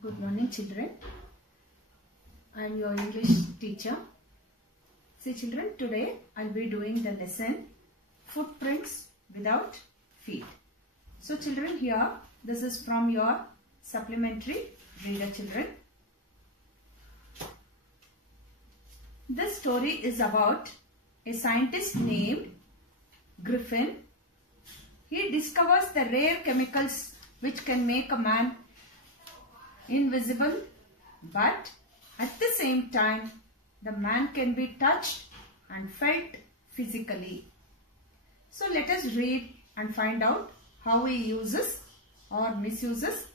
Good morning, children. I am your English teacher. See, children, today I will be doing the lesson Footprints Without Feet. So, children, here this is from your supplementary reader, children. This story is about a scientist named Griffin. He discovers the rare chemicals which can make a man invisible, but at the same time the man can be touched and felt physically. So let us read and find out how he uses or misuses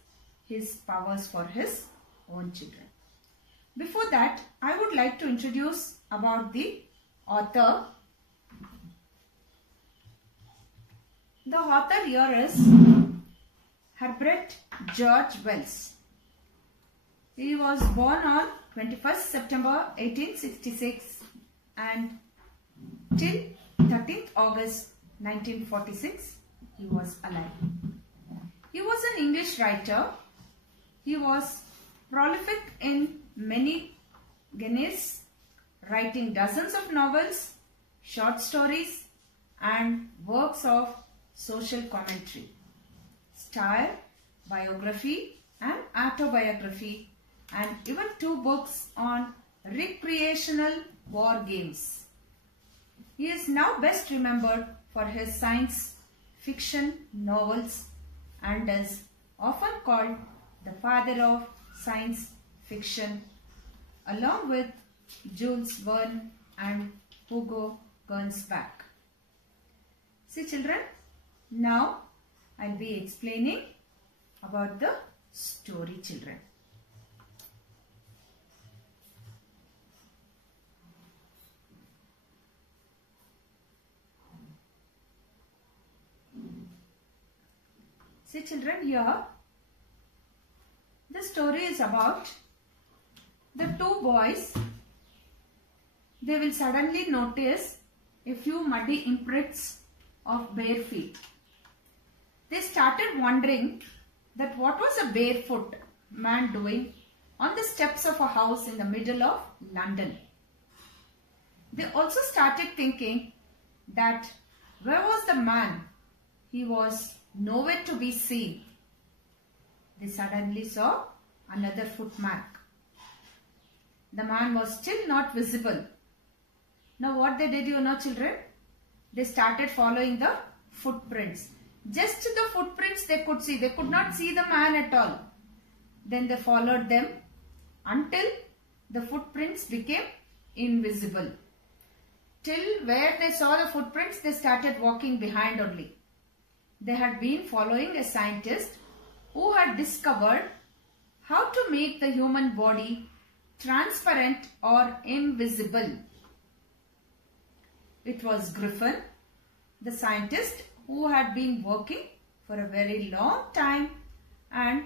his powers for his own children. Before that, I would like to introduce about the author. The author here is Herbert George Wells. He was born on 21st September 1866 and till 13th August 1946 he was alive. He was an English writer. He was prolific in many genres, writing dozens of novels, short stories and works of social commentary, style, biography and autobiography, and even 2 books on recreational war games. He is now best remembered for his science fiction novels and is often called the father of science fiction, along with Jules Verne and Hugo Gernsback. See, children, now I will be explaining about the story, children. See, children, here the story is about the 2 boys. They will suddenly notice a few muddy imprints of bare feet. They started wondering that what was a barefoot man doing on the steps of a house in the middle of London. They also started thinking that where was the man? He was nowhere to be seen. They suddenly saw another footmark. The man was still not visible. Now what they did, you know, children? They started following the footprints. Just the footprints they could see. They could not see the man at all. Then they followed them until the footprints became invisible. Till where they saw the footprints, they started walking behind only. They had been following a scientist who had discovered how to make the human body transparent or invisible. It was Griffin, the scientist who had been working for a very long time and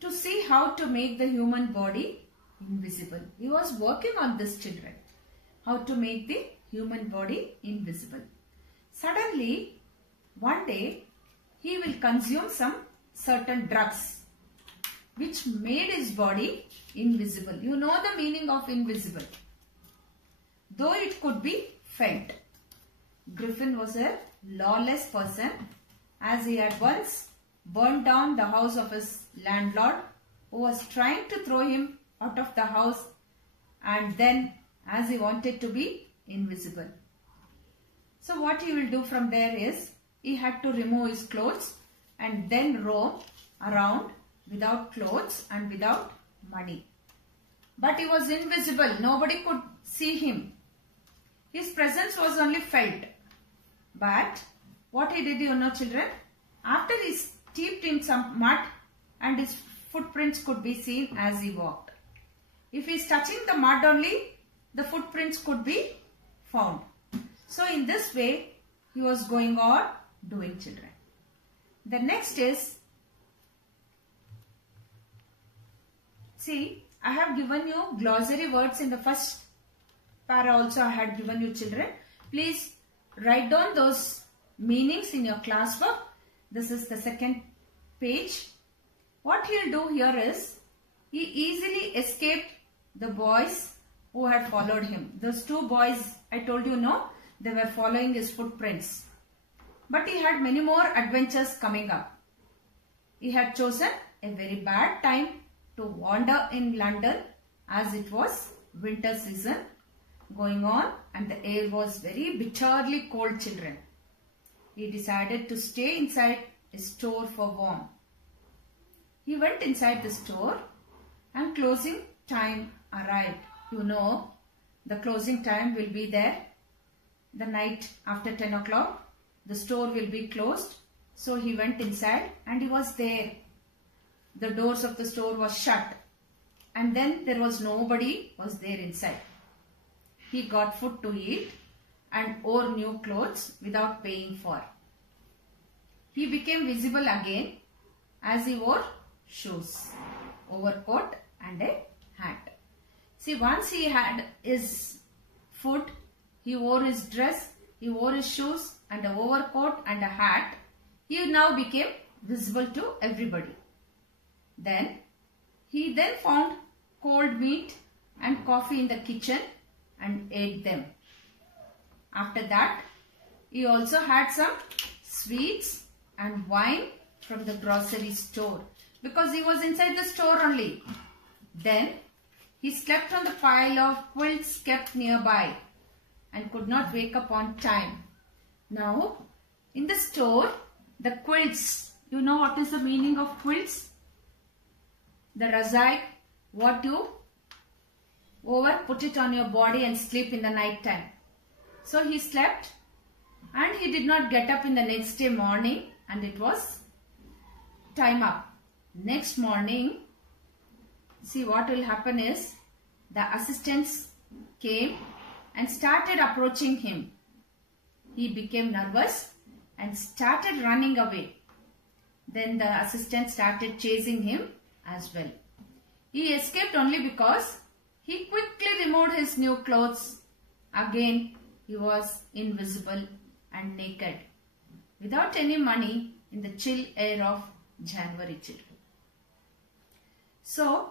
to see how to make the human body invisible. He was working on this, children, how to make the human body invisible. Suddenly, one day, he will consume some certain drugs which made his body invisible. You know the meaning of invisible. Though it could be felt. Griffin was a lawless person, as he had once burned down the house of his landlord, who was trying to throw him out of the house, and then as he wanted to be invisible. So what he will do from there is, he had to remove his clothes and then roam around without clothes and without money. But he was invisible. Nobody could see him. His presence was only felt. But what he did, you know, children? After he steeped in some mud and his footprints could be seen as he walked. If he is touching the mud only, the footprints could be found. So in this way, he was going on doing, children. The next is, see, I have given you glossary words in the first para also I had given you, children. Please write down those meanings in your classwork. This is the second page. What he'll do here is, he easily escaped the boys who had followed him. Those two boys, I told you, no, they were following his footprints. But he had many more adventures coming up. He had chosen a very bad time to wander in London, as it was winter season going on and the air was very bitterly cold, children. He decided to stay inside a store for warmth. He went inside the store and closing time arrived. You know, the closing time will be there. The night after 10 o'clock, the store will be closed. So he went inside and he was there. The doors of the store was shut. And then there was nobody was there inside. He got food to eat and wore new clothes without paying for. He became visible again as he wore shoes, overcoat and a hat. See, once he had his food, he wore his dress, he wore his shoes and an overcoat and a hat. He now became visible to everybody. He then found cold meat and coffee in the kitchen and ate them. After that, he also had some sweets and wine from the grocery store because he was inside the store only. Then he slept on the pile of quilts kept nearby and could not wake up on time. Now, in the store, the quilts, you know what is the meaning of quilts? The razai, what you put it on your body and sleep in the night time. So he slept and he did not get up in the next day morning and it was time up. Next morning, see what will happen is the assistants came and started approaching him. He became nervous and started running away. Then the assistant started chasing him as well. He escaped only because he quickly removed his new clothes. Again, he was invisible and naked, without any money, in the chill air of January, children. So,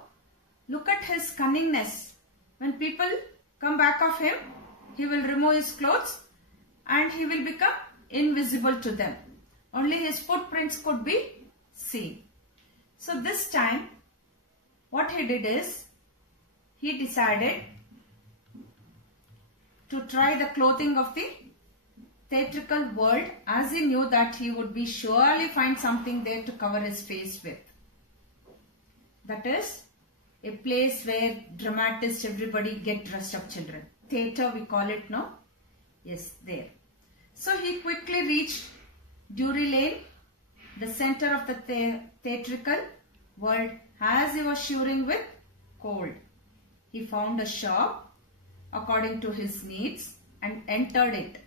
look at his cunningness. When people come back of him, he will remove his clothes and he will become invisible to them. Only his footprints could be seen. So this time, what he did is, he decided to try the clothing of the theatrical world, as he knew that he would be surely find something there to cover his face with. That is a place where dramatists, everybody get dressed up, children. Theatre we call it, no? Yes, there. So he quickly reached Drury Lane, the center of the theatrical world, as he was shivering with cold. He found a shop according to his needs and entered it.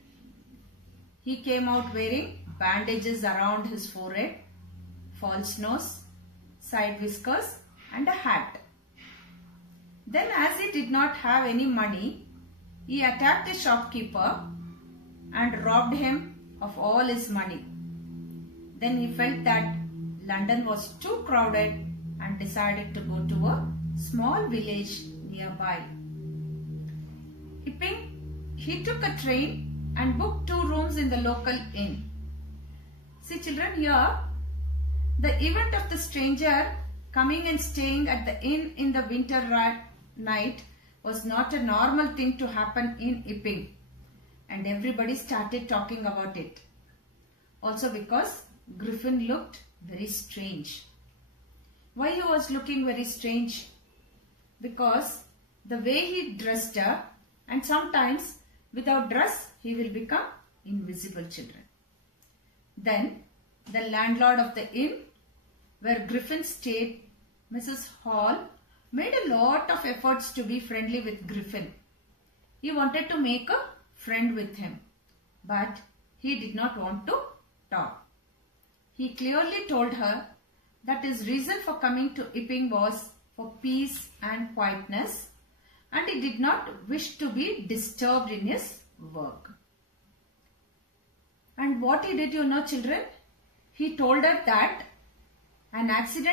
He came out wearing bandages around his forehead, false nose, side whiskers and a hat. Then, as he did not have any money, he attacked a shopkeeper and robbed him of all his money. Then he felt that London was too crowded and decided to go to a small village nearby. He took a train and booked 2 rooms in the local inn. See, children, here the event of the stranger coming and staying at the inn in the winter night was not a normal thing to happen in Epping, and everybody started talking about it. Also because Griffin looked very strange. Why he was looking very strange? Because the way he dressed up, and sometimes without dress he will become invisible, children. Then the landlord of the inn where Griffin stayed, Mrs. Hall, made a lot of efforts to be friendly with Griffin. He wanted to make a friend with him, but he did not want to talk. He clearly told her that his reason for coming to Epping was for peace and quietness, and he did not wish to be disturbed in his work. And what he did, you know, children? He told her that an accident